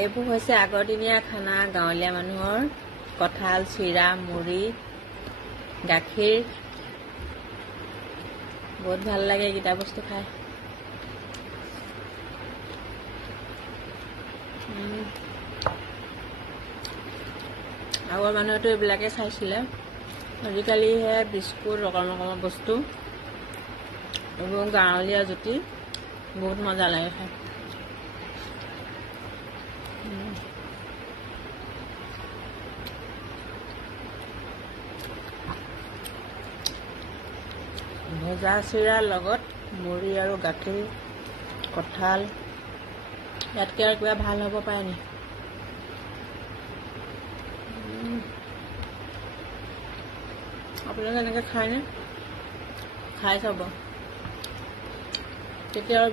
এইবোৰ হৈছে আগৰদিনীয়া খানা গাঁৱলীয়া মানুহৰ কঁঠাল চিৰা মুড়ি গাখীৰ বহুত ভাল লাগে এইকেইটা বস্তু খাই আগৰ মানুহেতো এইবিলাকে খাইছিলে আজিকালি হে বিস্কুট ৰকমৰ বস্তু এবং গাঁৱলীয়া জুতি বহুত মজা লাগে খাই ভজা চিৰাৰ লগত মুড়ি আৰু গাখীৰ কঁঠাল ইয়াতকৈ আৰু কিবা ভাল হ'ব পাৰে নি আপোনালোকে এনেকৈ খায়নে খাই চাব তেতিয়া আৰু